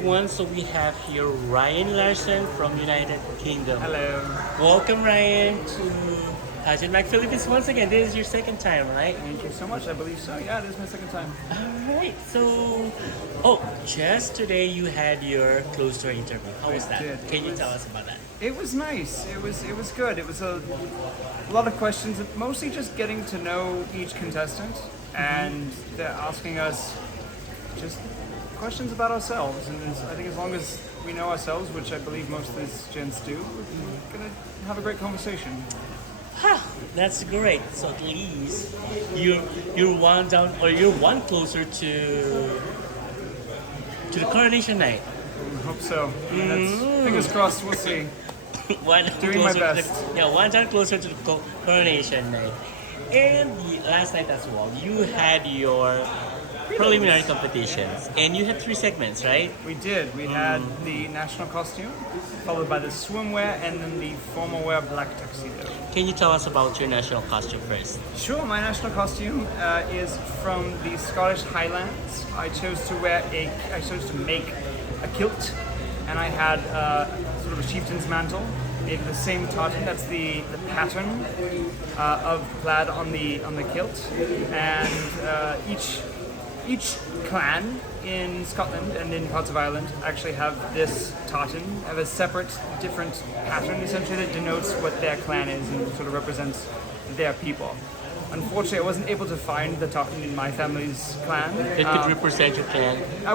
everyone. So we have here Ryan Larson from United Kingdom. Hello. Welcome, Ryan, to Pageant Mac Philippines once again. This is your second time, right? Thank you so much. I believe so. Yeah, this is my second time. All right. So, just today you had your closed door interview. How was that? did. Can you tell us about that? It was nice. It was good. It was a lot of questions, mostly just getting to know each contestant, and they're asking us just questions about ourselves. And I think as long as we know ourselves, which I believe most of these gents do, we're gonna have a great conversation. That's great. So at least you're one down, or you're one closer to the coronation night. I hope so. That's, fingers crossed. We'll see. One down Doing my closer best. one down closer to the coronation night. And the last night as well, you had your preliminary competitions, and you had 3 segments, right? We did. We had the national costume, followed by the swimwear, and then the formal wear black tuxedo. Can you tell us about your national costume first? Sure, my national costume is from the Scottish Highlands. I chose to make a kilt, and I had sort of a chieftain's mantle made of the same tartan. That's the pattern of plaid on the kilt, and each clan in Scotland and in parts of Ireland actually have this tartan, have a separate, different pattern essentially that denotes what their clan is and sort of represents their people. Unfortunately, I wasn't able to find the tartan in my family's clan. It could represent your clan. I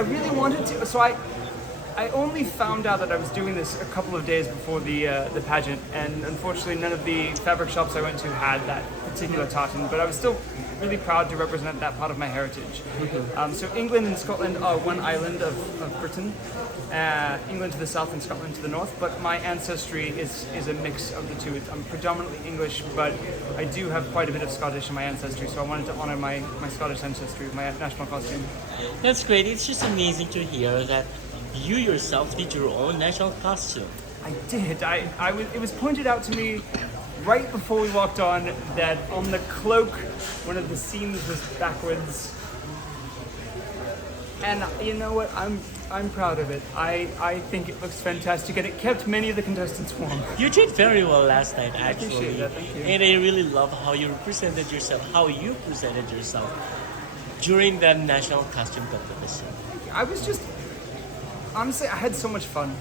really wanted to. So I only found out that I was doing this a couple of days before the pageant, and unfortunately, none of the fabric shops I went to had that particular tartan. But I was still really proud to represent that part of my heritage. So England and Scotland are one island of Britain. England to the south and Scotland to the north. But my ancestry is a mix of the two. I'm predominantly English, but I do have quite a bit of Scottish in my ancestry. So I wanted to honor my Scottish ancestry with my national costume. That's great. It's just amazing to hear that you yourself did your own national costume. I did. It was pointed out to me right before we walked on that on the cloak, one of the seams was backwards. And you know what? I'm proud of it. I think it looks fantastic, and it kept many of the contestants warm. You did very well last night, actually. I appreciate that. Thank you. And I really love how you presented yourself during the national costume competition. I was just honestly, I had so much fun.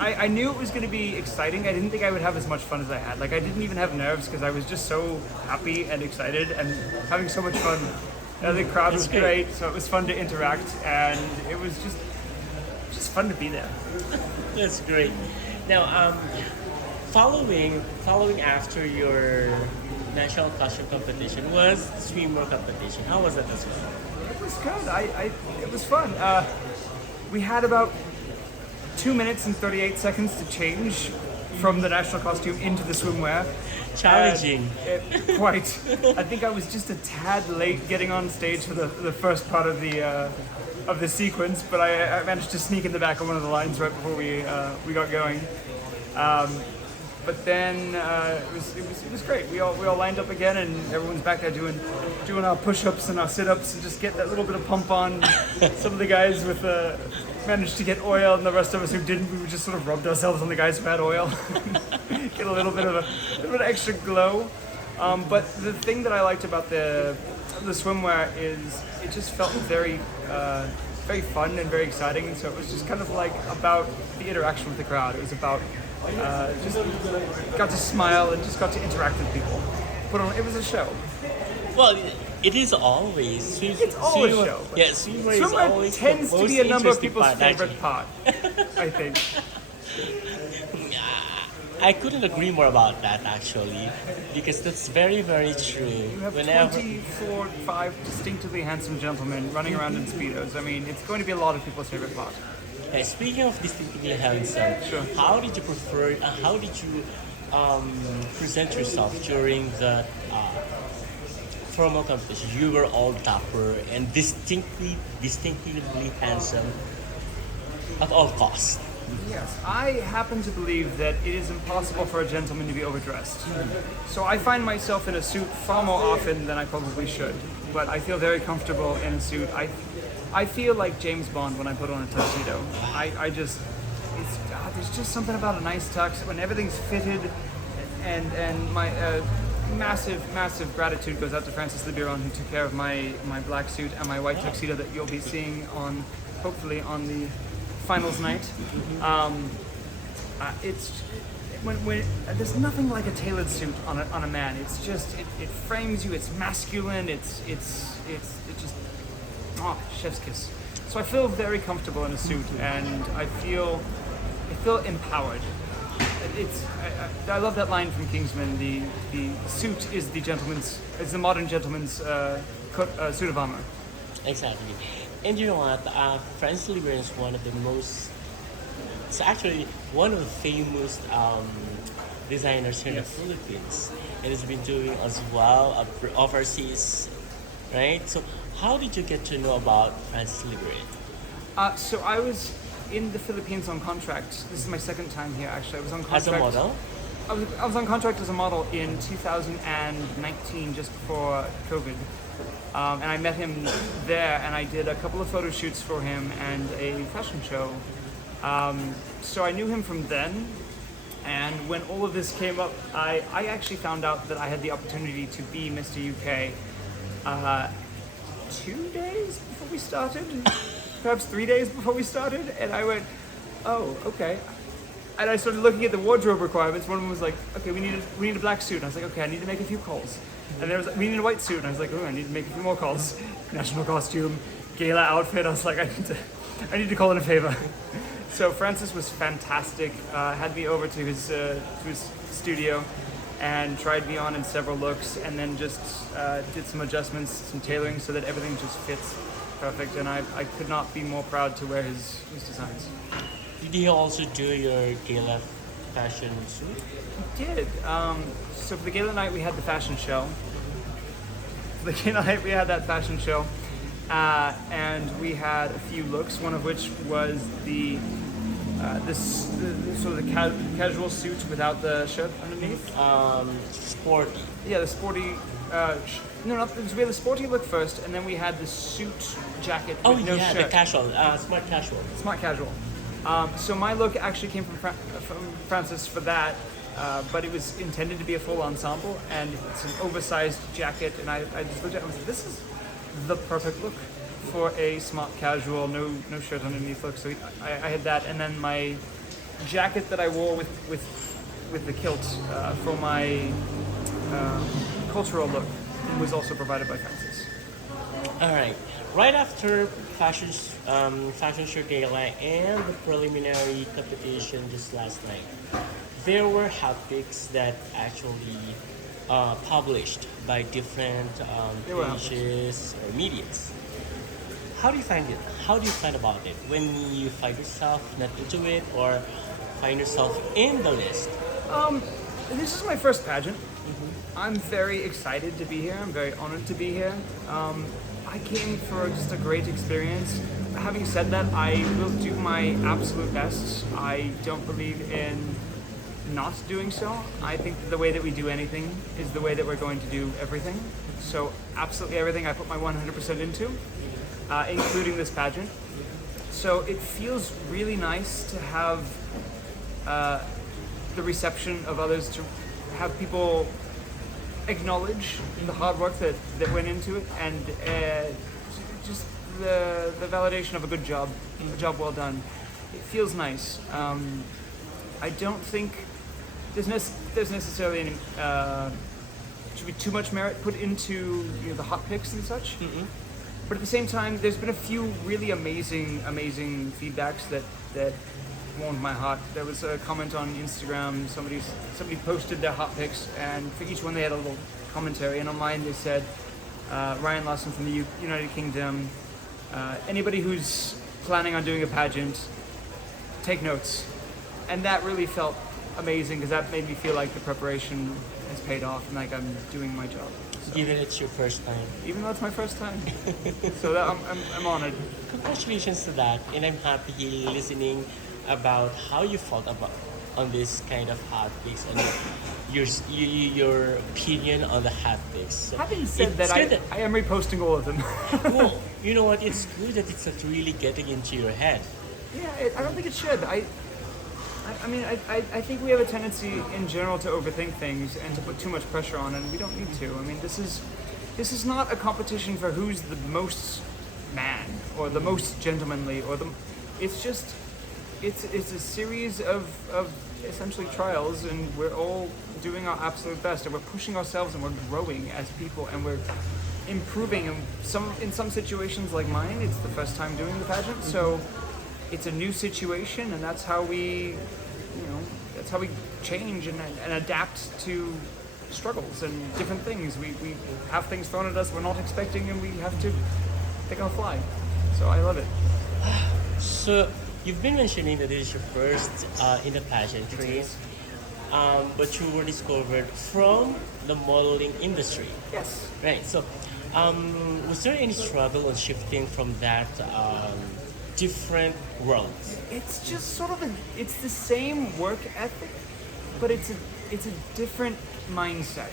I knew it was going to be exciting. I didn't think I would have as much fun as I had. Like, I didn't even have nerves because I was just so happy and excited and having so much fun. The crowd was great, so it was fun to interact, and it was just fun to be there. That's great. Now, following after your national costume competition was the swimwear competition. How was that as well? It was good. It was fun. We had about 2 minutes and 38 seconds to change from the national costume into the swimwear. Challenging. Quite. I think I was just a tad late getting on stage for the first part of the sequence, but I managed to sneak in the back of one of the lines right before we got going. But then it was great. We all lined up again, and everyone's back there doing our push-ups and our sit-ups and just get that little bit of pump on. Some of the guys managed to get oil, and the rest of us who didn't, we just sort of rubbed ourselves on the guys who had oil. Get a little bit of extra glow. But the thing that I liked about the swimwear is it just felt very fun and very exciting. And so it was just kind of like about the interaction with the crowd. It was about just got to smile and just got to interact with people. It was a show. Well, it is always. It's always a show. Yeah, swimwear is always tends the to most be a number of interesting people's part, favorite actually. part, I think. I couldn't agree more about that, actually, because that's very, very true. You have 24, 5 distinctively handsome gentlemen running around in Speedos. I mean, it's going to be a lot of people's favorite part. Okay, speaking of distinctly handsome, Sure. how did you present yourself during the formal competition? You were all dapper and distinctly handsome at all costs. Yes, I happen to believe that it is impossible for a gentleman to be overdressed. So I find myself in a suit far more often than I probably should. But I feel very comfortable in a suit. I I feel like James Bond when I put on a tuxedo. There's just something about a nice tux when everything's fitted, and my massive gratitude goes out to Francis Libiron, who took care of my black suit and my white tuxedo that you'll be seeing hopefully on the finals night. It's when there's nothing like a tailored suit on a man. It's just it frames you. It's masculine. It's just chef's kiss. So I feel very comfortable in a suit, and I feel empowered. I love that line from Kingsman. The suit is the modern gentleman's suit of armor. Exactly. And you know what? Francis Libiron is one of the most. It's actually one of the famous designers here in the Philippines, and has been doing as well overseas, right? So, how did you get to know about Francis Libiron? So I was in the Philippines on contract. This is my second time here, actually. I was on contract. As a model? I was on contract as a model in 2019, just before COVID. And I met him there, and I did a couple of photo shoots for him and a fashion show. So I knew him from then, and when all of this came up, I actually found out that I had the opportunity to be Mr. UK 2 days before we started, perhaps 3 days before we started, and I went, oh, okay. And I started looking at the wardrobe requirements. One of them was like, okay, we need a black suit. And I was like, okay, I need to make a few calls. And there was, we need a white suit. And I was like, oh, I need to make a few more calls. National costume, gala outfit. I was like, I need to call in a favor. So Francis was fantastic. Had me over to his studio and tried me on in several looks, and then just did some adjustments, some tailoring, so that everything just fits perfect. And I could not be more proud to wear his designs. Did he also do your gala fashion suit? He did. So for the gala night, we had the fashion show. For the gala night, we had that fashion show. And we had a few looks, one of which was the sort of the casual suit without the shirt underneath. Sporty. Yeah, the sporty. We had the sporty look first, and then we had the suit jacket with no shirt. The casual, smart casual. Smart casual. So my look actually came from Francis for that, but it was intended to be a full ensemble, and it's an oversized jacket, and I just looked at it and was like, this is the perfect look for a smart casual, no shirt underneath look. So I had that, and then my jacket that I wore with the kilt for my cultural look was also provided by Francis. All right. Right after fashion show gala and the preliminary competition just last night, there were hot picks that actually published by different pages or medias. How do you find it? How do you find about it when you find yourself not into it or find yourself in the list? This is my first pageant. I'm very excited to be here. I'm very honored to be here. I came for just a great experience. Having said that, I will do my absolute best. I don't believe in not doing so. I think that the way that we do anything is the way that we're going to do everything. So absolutely everything I put my 100% into, including this pageant. So it feels really nice to have the reception of others, to have people acknowledge the hard work that went into it, and just the validation of a good job, a job well done. It feels nice. I don't think there's necessarily any, should be too much merit put into the hot picks and such. But at the same time, there's been a few really amazing feedbacks that warmed my heart. There was a comment on Instagram. Somebody posted their hot picks, and for each one they had a little commentary. And on mine they said, Ryan Larson from the United Kingdom. Anybody who's planning on doing a pageant, take notes. And that really felt amazing, because that made me feel like the preparation has paid off and like I'm doing my job. So, Even it's your first time. even though it's my first time, so that I'm honored. Congratulations to that, and I'm happy listening about how you felt about on this kind of hot picks and your opinion on the hot picks. So Having said it's that, good I am reposting all of them. Cool. You know what? It's good that it's not really getting into your head. Yeah, I don't think it should. I mean, I think we have a tendency in general to overthink things and to put too much pressure on, and we don't need to. I mean, this is not a competition for who's the most man or the most gentlemanly or the. It's just, it's a series of essentially trials, and we're all doing our absolute best, and we're pushing ourselves, and we're growing as people, and we're improving. And in some situations like mine, it's the first time doing the pageant, so it's a new situation, and that's how we, that's how we change and adapt to struggles and different things. We have things thrown at us we're not expecting, and we have to pick on the fly. So I love it. So you've been mentioning that this is your first in the pageantry, but you were discovered from the modeling industry. Yes. Right. So, was there any struggle on shifting from that different worlds? It's just sort of it's the same work ethic, but it's a different mindset.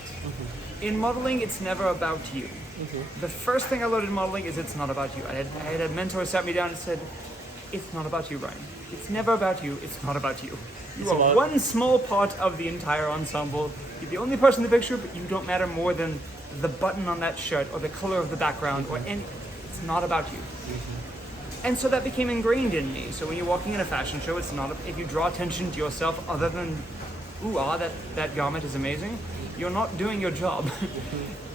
In modeling, it's never about you. The first thing I learned in modeling is it's not about you. I had a mentor sat me down and said, "It's not about you, Ryan. It's never about you. It's not about you. You It's are about- one small part of the entire ensemble. You're the only person in the picture, but you don't matter more than the button on that shirt or the color of the background or any. It's not about you." And so that became ingrained in me. So when you're walking in a fashion show, it's not if you draw attention to yourself other than, ooh, that garment is amazing, you're not doing your job.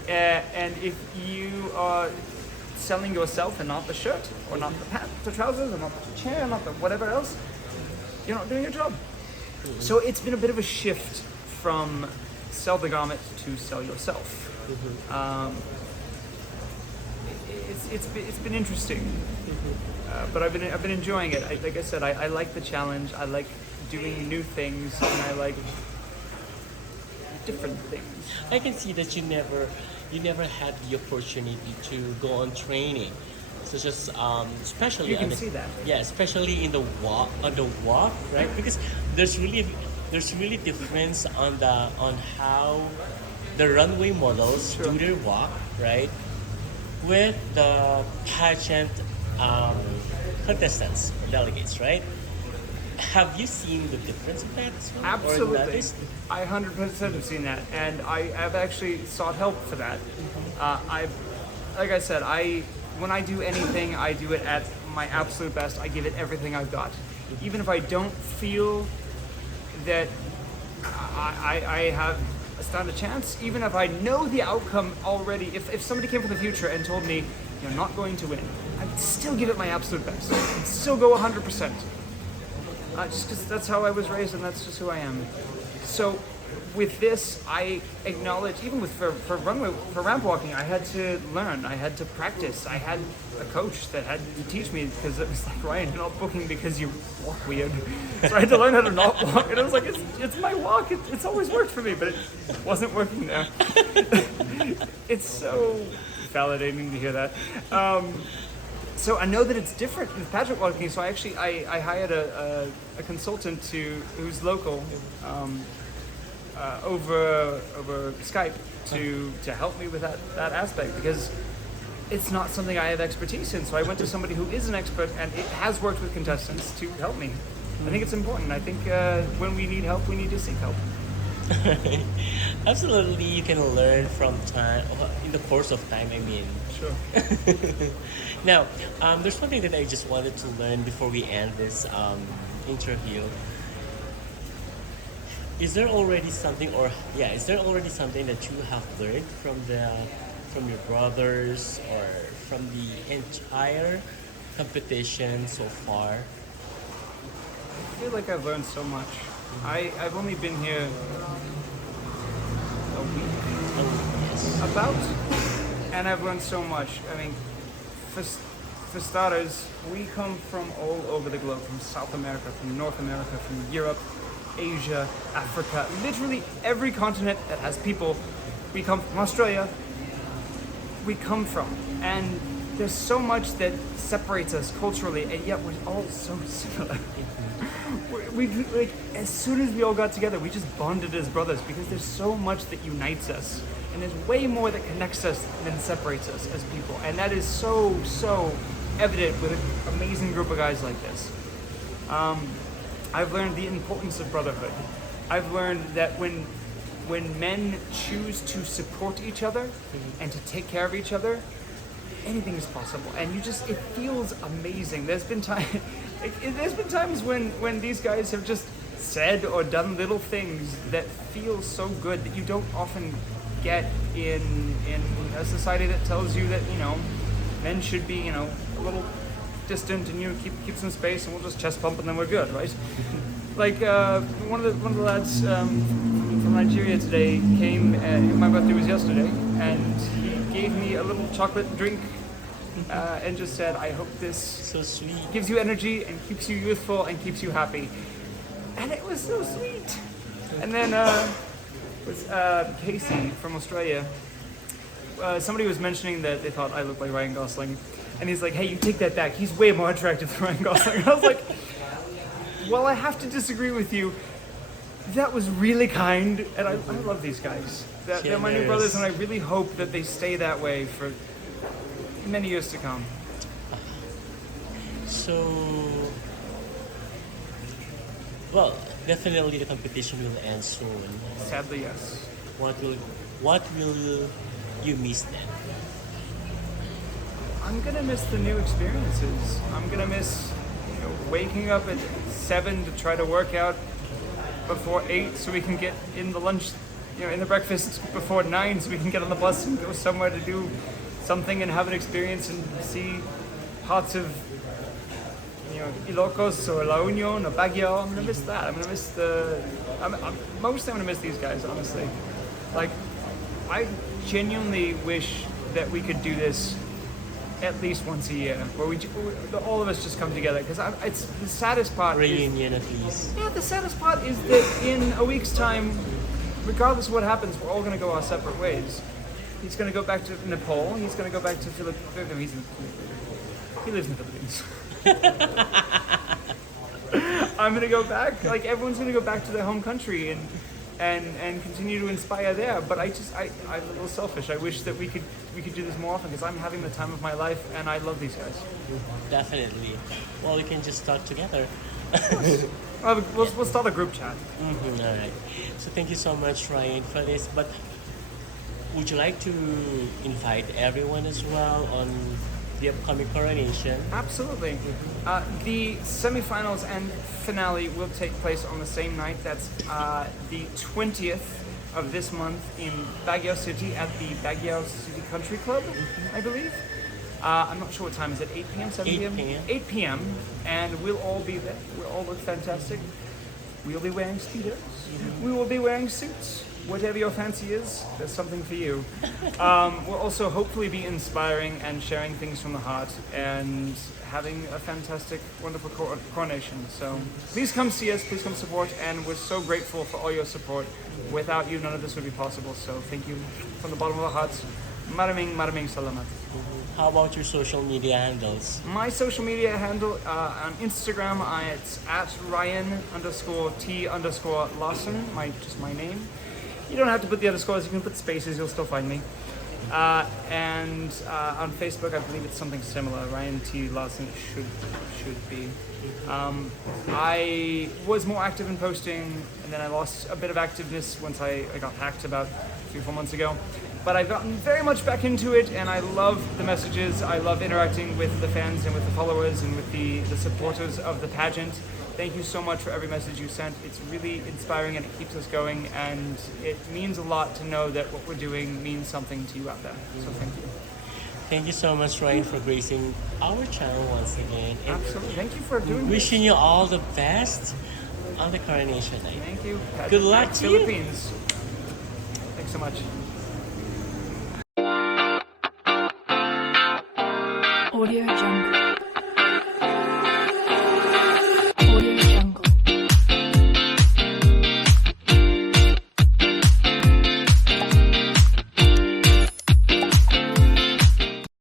And if you are selling yourself and not the shirt, or not the pants, the trousers, or not the chair, not the whatever else, you're not doing your job. So it's been a bit of a shift from sell the garment to sell yourself. It's been interesting, but I've been enjoying it. Like I said, I like the challenge. I like doing new things, and I like different things. I can see that you never had the opportunity to go on training, such as especially You can on the, see that. yeah, especially in the walk, right? Because there's really difference on how the runway models Sure. do their walk, right? With the pageant contestants or delegates, right? Have you seen the difference of that as well? Or Absolutely. noticed? I 100% have seen that, and I've actually sought help for that. Like I said, when I do anything, I do it at my absolute best. I give it everything I've got. Even if I don't feel that I have a stand a chance, even if I know the outcome already, if somebody came from the future and told me, you're not going to win, I'd still give it my absolute best. I'd still go 100%. Just because that's how I was raised and that's just who I am. So with this, I acknowledge, even with for ramp walking, I had to learn, I had to practice. I had a coach that had to teach me, because it was like, Ryan, you're not booking because you walk weird. So I had to learn how to not walk, and I was like, it's my walk. It's always worked for me, but it wasn't working there. It's so validating to hear that. So I know that it's different with pageant walking. So I hired a consultant who's local over Skype to help me with that aspect, because it's not something I have expertise in. So I went to somebody who is an expert and it has worked with contestants to help me. I think it's important. I think when we need help, we need to seek help. Absolutely, you can learn from time in the course of time. I mean, Sure. now there's one thing that I just wanted to learn before we end this interview. Is there already something, is there already something that you have learned from your brothers or from the entire competition so far? I feel like I've learned so much. I've only been here a week. Oh, yes. About, and I've learned so much. I mean, for starters, we come from all over the globe, from South America, from North America, from Europe, Asia, Africa, literally every continent that has people. We come from Australia, we come from. And there's so much that separates us culturally, and yet we're all so similar. we like as soon as we all got together, we just bonded as brothers because there's so much that unites us, and there's way more that connects us than separates us as people, and that is so evident with an amazing group of guys like this. I've learned the importance of brotherhood. I've learned that when men choose to support each other and to take care of each other, anything is possible, and it feels amazing. There's been times when these guys have just said or done little things that feel so good that you don't often get in a society that tells you that men should be a little distant and keep some space and we'll just chest pump and then we're good, right? Like one of the lads from Nigeria today came. My birthday was yesterday, and he gave me a little chocolate drink and just said, "I hope this So sweet. gives you energy and keeps you youthful and keeps you happy." And it was so sweet. And then with Casey from Australia, somebody was mentioning that they thought I looked like Ryan Gosling, and he's like, "Hey, you take that back. He's way more attractive than Ryan Gosling." And I was like, "Well, I have to disagree with you. That was really kind, and I love these guys. They're my new brothers, and I really hope that they stay that way for many years to come." So, well, definitely the competition will end soon. Sadly, yes. What will you miss then? I'm gonna miss the new experiences. I'm gonna miss waking up at 7 to try to work out before 8 so we can get in the lunch, in the breakfast before 9 so we can get on the bus and go somewhere to do something and have an experience and see parts of Ilocos or La Union or Baguio. I'm gonna miss that. I'm gonna miss mostly I'm gonna miss these guys, honestly. Like, I genuinely wish that we could do this at least once a year, where all of us just come together. Because it's the saddest part. Reunion at least. Yeah, the saddest part is that in a week's time, regardless of what happens, we're all going to go our separate ways. He's going to go back to Nepal. He's going to go back to Philippines. He lives in the Philippines. I'm going to go back. Like, everyone's going to go back to their home country and continue to inspire there. But I'm a little selfish. I wish that we could do this more often because I'm having the time of my life and I love these guys. Definitely. Well, we can just talk together. We'll start a group chat. Mm-hmm, all right. So thank you so much, Ryan, for this. But would you like to invite everyone as well on the upcoming coronation? Absolutely. The semifinals and finale will take place on the same night. That's the 20th of this month in Baguio City at the Baguio City Country Club, I believe. I'm not sure what time is it, 8 p.m., 7 p.m.? 8 p.m. 8 p.m. And we'll all be there. We'll all look fantastic. We'll be wearing speedos. We will be wearing suits. Whatever your fancy is, there's something for you. We'll also hopefully be inspiring and sharing things from the heart and having a fantastic, wonderful coronation. So please come see us, please come support, and we're so grateful for all your support. Without you, none of this would be possible. So thank you from the bottom of our hearts. Maraming salamat. How about your social media handles? My social media handle on Instagram, it's at Ryan_T_Larson, just my name. You don't have to put the underscores, you can put spaces, you'll still find me. And on Facebook, I believe it's something similar. Ryan T. Larson should be. I was more active in posting, and then I lost a bit of activeness once I got hacked about 3-4 months ago. But I've gotten very much back into it, and I love the messages. I love interacting with the fans and with the followers and with the supporters of the pageant. Thank you so much for every message you sent. It's really inspiring and it keeps us going, and it means a lot to know that what we're doing means something to you out there. So thank you. Thank you so much, Ryan, for gracing our channel once again. And Absolutely. Thank you for doing wishing you all the best on the coronation night. Thank you. Good luck to you. Philippines. Thanks so much.